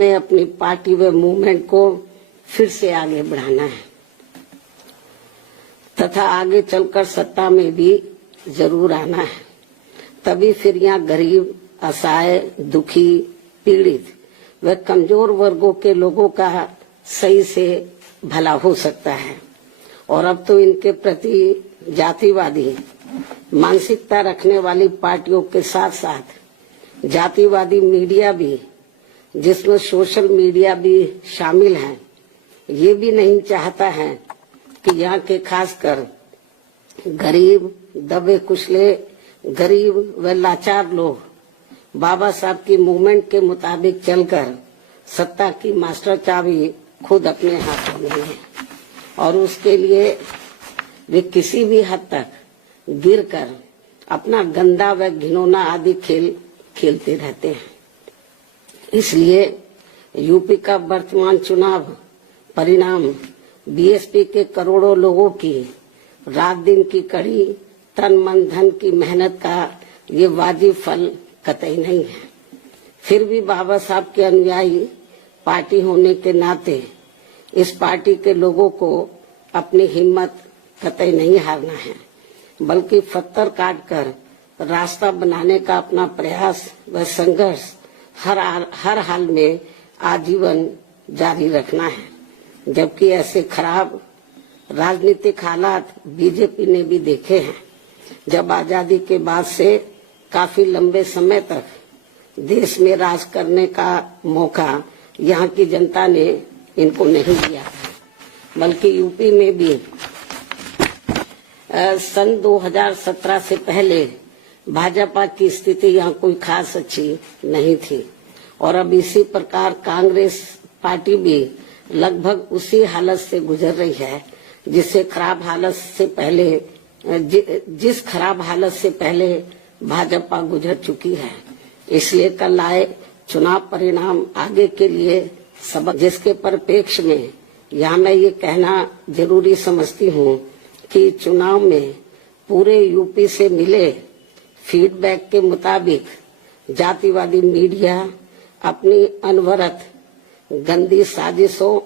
ने अपनी पार्टी व मूवमेंट को फिर से आगे बढ़ाना है तथा आगे चलकर सत्ता में भी जरूर आना है। तभी फिर यहाँ गरीब, असहाय, दुखी, पीड़ित व कमजोर वर्गों के लोगों का सही से भला हो सकता है। और अब तो इनके प्रति जातिवादी मानसिकता रखने वाली पार्टियों के साथ साथ जातिवादी मीडिया भी, जिसमें सोशल मीडिया भी शामिल है, ये भी नहीं चाहता है कि यहाँ के खासकर गरीब, दबे कुचले, गरीब व लाचार लोग बाबा साहब की मूवमेंट के मुताबिक चलकर सत्ता की मास्टर चाबी खुद अपने हाथों में है और उसके लिए वे किसी भी हद तक गिरकर अपना गंदा व घिनौना आदि खेल खेलते रहते हैं। इसलिए यूपी का वर्तमान चुनाव परिणाम बीएसपी के करोड़ों लोगों की रात दिन की कड़ी तन मन धन की मेहनत का ये वाजिब फल कतई नहीं है। फिर भी बाबा साहब के अनुयायी पार्टी होने के नाते इस पार्टी के लोगों को अपनी हिम्मत कतई नहीं हारना है, बल्कि पत्थर काटकर रास्ता बनाने का अपना प्रयास व संघर्ष हर हाल में आजीवन जारी रखना है। जबकि ऐसे खराब राजनीतिक हालात बीजेपी ने भी देखे हैं, जब आजादी के बाद से काफी लंबे समय तक देश में राज करने का मौका यहाँ की जनता ने इनको नहीं दिया, बल्कि यूपी में भी सन 2017 से पहले भाजपा की स्थिति यहाँ कोई खास अच्छी नहीं थी। और अब इसी प्रकार कांग्रेस पार्टी भी लगभग उसी हालत से गुजर रही है जिस खराब हालत से पहले भाजपा गुजर चुकी है। इसलिए कल आए चुनाव परिणाम आगे के लिए सबक, जिसके परिप्रेक्ष्य में यहाँ मैं ये कहना जरूरी समझती हूँ कि चुनाव में पूरे यूपी से मिले फीडबैक के मुताबिक जातिवादी मीडिया अपनी अनवरत गंदी साजिशों,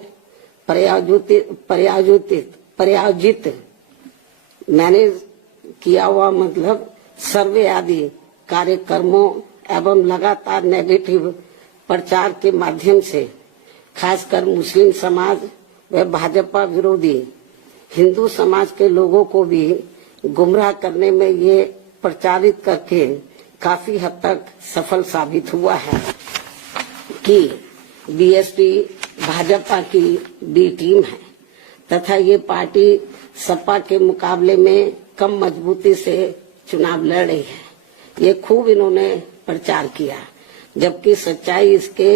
प्रायोजित मैनेज किया हुआ मतलब सर्वे आदि कार्यक्रमों एवं लगातार नेगेटिव प्रचार के माध्यम से खासकर मुस्लिम समाज व भाजपा विरोधी हिंदू समाज के लोगों को भी गुमराह करने में ये प्रचारित करके काफी हद तक सफल साबित हुआ है कि बीएसपी भाजपा की बी टीम है तथा ये पार्टी सपा के मुकाबले में कम मजबूती से चुनाव लड़ रही है। ये खूब इन्होंने प्रचार किया, जबकि सच्चाई इसके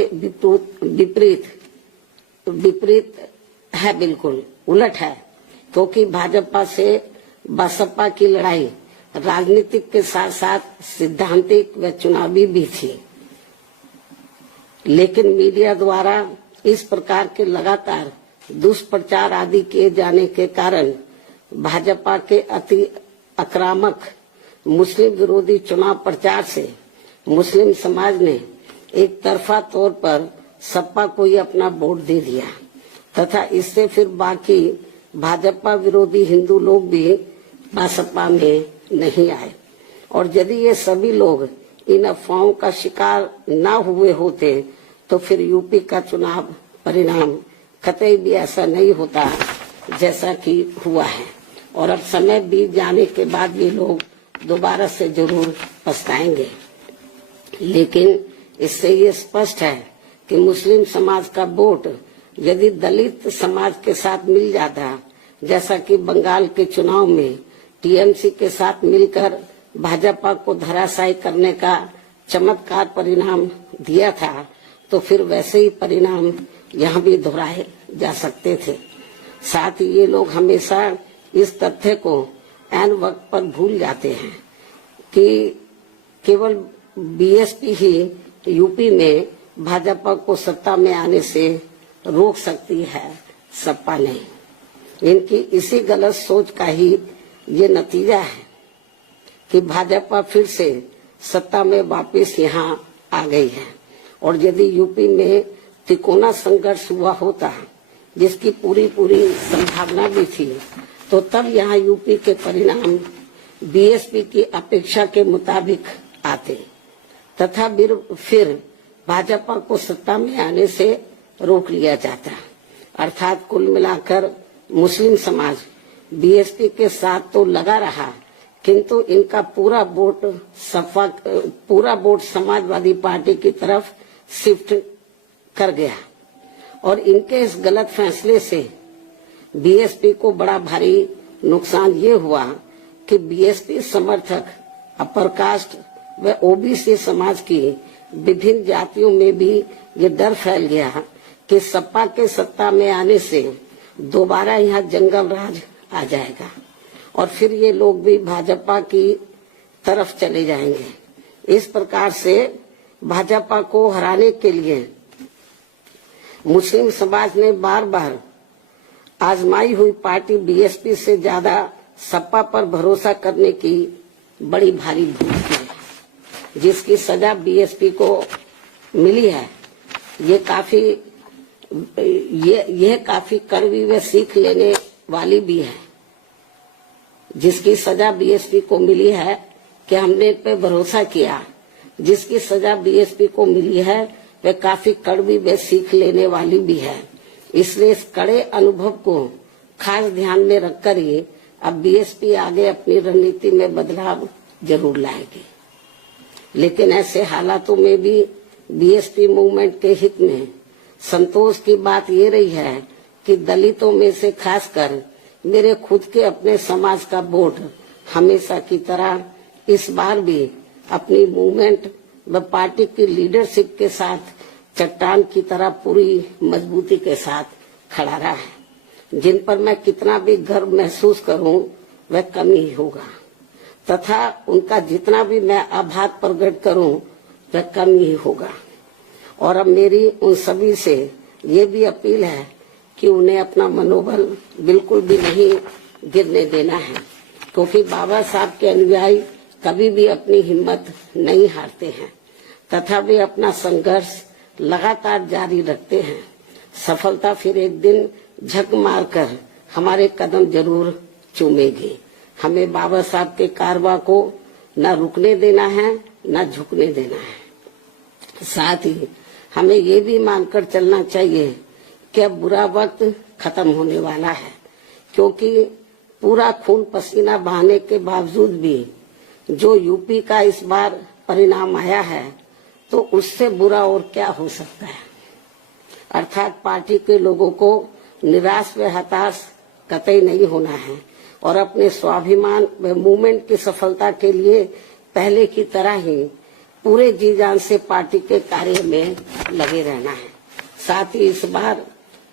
विपरीत है, बिल्कुल उलट है, क्योंकि भाजपा से बसपा की लड़ाई राजनीतिक के साथ साथ सिद्धांतिक व चुनावी भी थी। लेकिन मीडिया द्वारा इस प्रकार के लगातार दुष्प्रचार आदि किए जाने के कारण भाजपा के अति आक्रामक मुस्लिम विरोधी चुनाव प्रचार से मुस्लिम समाज ने एक तरफा तौर पर सपा को ही अपना वोट दे दिया तथा इससे फिर बाकी भाजपा विरोधी हिंदू लोग भी बसपा में नहीं आए। और यदि ये सभी लोग इन अफवाहों का शिकार न हुए होते तो फिर यूपी का चुनाव परिणाम कतई भी ऐसा नहीं होता जैसा कि हुआ है। और अब समय बीत जाने के बाद ये लोग दोबारा से जरूर पछताएंगे। लेकिन इससे ये स्पष्ट है कि मुस्लिम समाज का वोट यदि दलित समाज के साथ मिल जाता, जैसा कि बंगाल के चुनाव में टीएमसी के साथ मिलकर भाजपा को धराशायी करने का चमत्कार परिणाम दिया था, तो फिर वैसे ही परिणाम यहाँ भी दोहराए जा सकते थे। साथ ही ये लोग हमेशा इस तथ्य को ऐन वक्त पर भूल जाते हैं कि केवल बीएसपी ही यूपी में भाजपा को सत्ता में आने से रोक सकती है, सपा नहीं। इनकी इसी गलत सोच का ही ये नतीजा है कि भाजपा फिर से सत्ता में वापस यहाँ आ गई है। और यदि यूपी में तिकोना संघर्ष हुआ होता, जिसकी पूरी संभावना भी थी, तो तब यहाँ यूपी के परिणाम बीएसपी की अपेक्षा के मुताबिक आते तथा फिर भाजपा को सत्ता में आने से रोक लिया जाता। अर्थात कुल मिलाकर मुस्लिम समाज बीएसपी के साथ तो लगा रहा, किंतु इनका पूरा वोट समाजवादी पार्टी की तरफ शिफ्ट कर गया और इनके इस गलत फैसले से बीएसपी को बड़ा भारी नुकसान ये हुआ कि बीएसपी समर्थक अपर कास्ट व ओबीसी समाज की विभिन्न जातियों में भी ये डर फैल गया कि सपा के सत्ता में आने से दोबारा यहाँ जंगल राज आ जाएगा और फिर ये लोग भी भाजपा की तरफ चले जाएंगे। इस प्रकार से भाजपा को हराने के लिए मुस्लिम समाज ने बार बार आजमाई हुई पार्टी बीएसपी से ज्यादा सपा पर भरोसा करने की बड़ी भारी भूल की है, जिसकी सजा बीएसपी को मिली है। ये काफी कड़वी व सीख लेने वाली भी है, जिसकी सजा बीएसपी को मिली है कि हमने पे भरोसा किया। जिसकी सजा बीएसपी को मिली है वह काफी कड़वी व सीख लेने वाली भी है। इसलिए इस कड़े अनुभव को खास ध्यान में रखकर ही अब बीएसपी आगे अपनी रणनीति में बदलाव जरूर लाएगी। लेकिन ऐसे हालातों में भी बीएसपी मूवमेंट के हित में संतोष की बात ये रही है कि दलितों में से खासकर मेरे खुद के अपने समाज का वोट हमेशा की तरह इस बार भी अपनी मूवमेंट व पार्टी की लीडरशिप के साथ चट्टान की तरह पूरी मजबूती के साथ खड़ा रहा है। जिन पर मैं कितना भी गर्व महसूस करूं वह कम ही होगा तथा उनका जितना भी मैं आभार प्रकट करूं वह कम ही होगा। और अब मेरी उन सभी से ये भी अपील है कि उन्हें अपना मनोबल बिल्कुल भी नहीं गिरने देना है, क्योंकि बाबा साहब के अनुयायी कभी भी अपनी हिम्मत नहीं हारते हैं तथा वे अपना संघर्ष लगातार जारी रखते हैं। सफलता फिर एक दिन झक मारकर हमारे कदम जरूर चूमेगी। हमें बाबा साहब के कारवां को न रुकने देना है न झुकने देना है। साथ ही हमें ये भी मानकर चलना चाहिए कि अब बुरा वक्त खत्म होने वाला है, क्योंकि पूरा खून पसीना बहाने के बावजूद भी जो यूपी का इस बार परिणाम आया है तो उससे बुरा और क्या हो सकता है। अर्थात पार्टी के लोगों को निराश व हताश कतई नहीं होना है और अपने स्वाभिमान व मूवमेंट की सफलता के लिए पहले की तरह ही पूरे जी जान से पार्टी के कार्य में लगे रहना है। साथ ही इस बार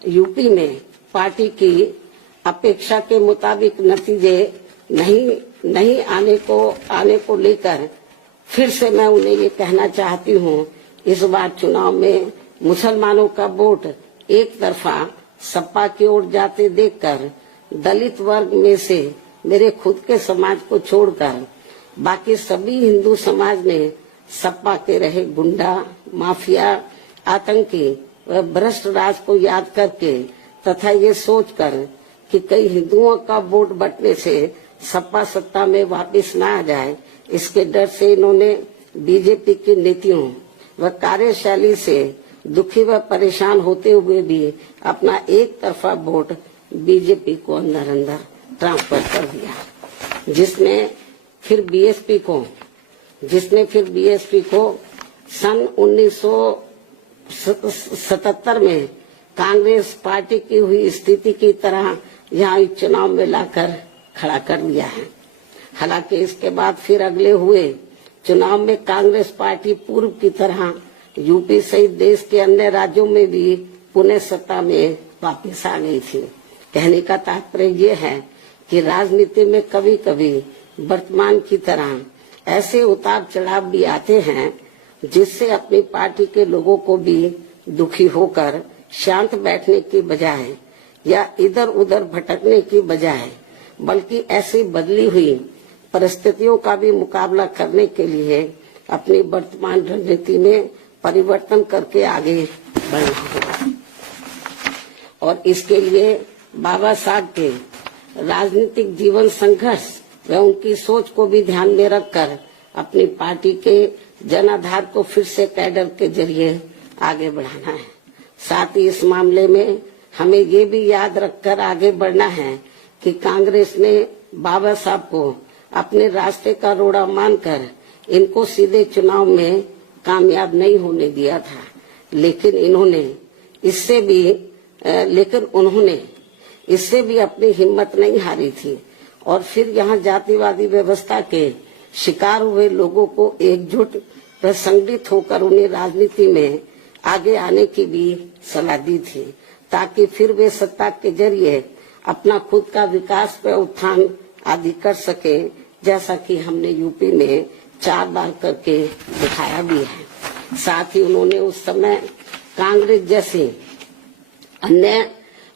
यूपी में पार्टी की अपेक्षा के मुताबिक नतीजे नहीं आने को लेकर फिर से मैं उन्हें ये कहना चाहती हूँ, इस बार चुनाव में मुसलमानों का वोट एक तरफा सपा की ओर जाते देखकर दलित वर्ग में से मेरे खुद के समाज को छोड़कर बाकी सभी हिंदू समाज ने सपा के रहे गुंडा, माफिया, आतंकी व भ्रष्ट राज को याद करके तथा ये सोचकर कि कई हिंदुओं का वोट बंटने से सपा सत्ता में वापस न आ जाए, इसके डर से इन्होंने बीजेपी की नीतियों व कार्यशैली से दुखी व परेशान होते हुए भी अपना एक तरफा वोट बीजेपी को अंदर अंदर ट्रांसफर कर दिया, जिसने फिर बीएसपी को सन 1977 में कांग्रेस पार्टी की हुई स्थिति की तरह यहाँ चुनाव में लाकर खड़ा कर दिया है। हालांकि इसके बाद फिर अगले हुए चुनाव में कांग्रेस पार्टी पूर्व की तरह यूपी सहित देश के अन्य राज्यों में भी पुनः सत्ता में वापस आ गई थी। कहने का तात्पर्य ये है कि राजनीति में कभी कभी वर्तमान की तरह ऐसे उतार चढ़ाव भी आते हैं जिससे अपनी पार्टी के लोगों को भी दुखी होकर शांत बैठने की बजाय या इधर उधर भटकने की बजाय बल्कि ऐसी बदली हुई परिस्थितियों का भी मुकाबला करने के लिए अपनी वर्तमान रणनीति में परिवर्तन करके आगे बढ़ना होगा और इसके लिए बाबा साहब के राजनीतिक जीवन संघर्ष व उनकी सोच को भी ध्यान में रखकर अपनी पार्टी के जनाधार को फिर से कैडर के जरिए आगे बढ़ाना है। साथ ही इस मामले में हमें ये भी याद रखकर आगे बढ़ना है कि कांग्रेस ने बाबा साहब को अपने रास्ते का रोड़ा मानकर इनको सीधे चुनाव में कामयाब नहीं होने दिया था, लेकिन उन्होंने इससे भी अपनी हिम्मत नहीं हारी थी और फिर यहाँ जातिवादी व्यवस्था के शिकार हुए लोगों को एकजुट व संगठित होकर उन्हें राजनीति में आगे आने की भी सलाह दी थी, ताकि फिर वे सत्ता के जरिए अपना खुद का विकास व उत्थान आदि कर सके, जैसा कि हमने यूपी में 4 बार करके दिखाया भी है। साथ ही उन्होंने उस समय कांग्रेस जैसे अन्य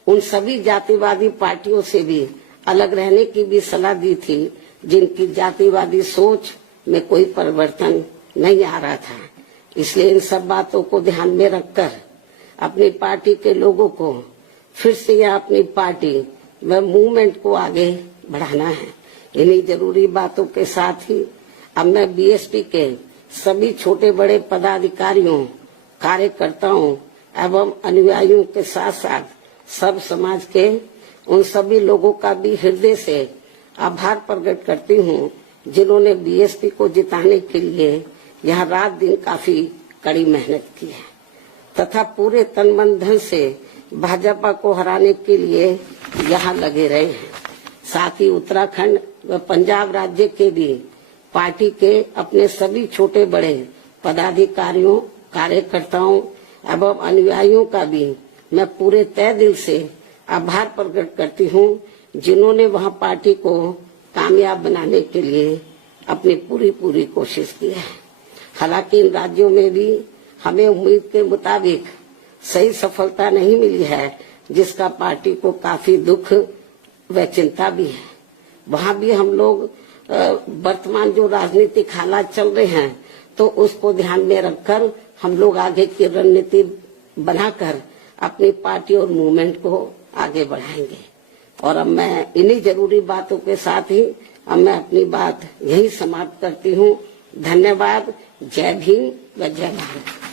उन सभी जातिवादी पार्टियों से भी अलग रहने की भी सलाह दी थी, जिनकी जातिवादी सोच में कोई परिवर्तन नहीं आ रहा था। इसलिए इन सब बातों को ध्यान में रखकर अपनी पार्टी के लोगों को फिर से यह अपनी पार्टी व मूवमेंट को आगे बढ़ाना है। इन्हीं जरूरी बातों के साथ ही अब मैं बीएसपी के सभी छोटे बड़े पदाधिकारियों, कार्यकर्ताओं एवं अनुयायियों के साथ साथ सब समाज के उन सभी लोगों का भी हृदय से आभार प्रकट करती हूँ, जिन्होंने बीएसपी को जिताने के लिए यहाँ रात दिन काफी कड़ी मेहनत की है तथा पूरे तन मन धन से भाजपा को हराने के लिए यहाँ लगे रहे हैं। साथ ही उत्तराखंड व पंजाब राज्य के भी पार्टी के अपने सभी छोटे बड़े पदाधिकारियों, कार्यकर्ताओं एवं अनुयायियों का भी मैं पूरे तय दिल से आभार प्रकट करती हूँ, जिन्होंने वहाँ पार्टी को कामयाब बनाने के लिए अपनी पूरी कोशिश की है। हालांकि इन राज्यों में भी हमें उम्मीद के मुताबिक सही सफलता नहीं मिली है, जिसका पार्टी को काफी दुख व चिंता भी है। वहाँ भी हम लोग वर्तमान जो राजनीतिक हालात चल रहे हैं, तो उसको ध्यान में रखकर हम लोग आगे की रणनीति बनाकर अपनी पार्टी और मूवमेंट को आगे बढ़ाएंगे। और अब मैं इन्हीं जरूरी बातों के साथ ही अब मैं अपनी बात यही समाप्त करती हूँ। धन्यवाद। जय भीम व जय भारत।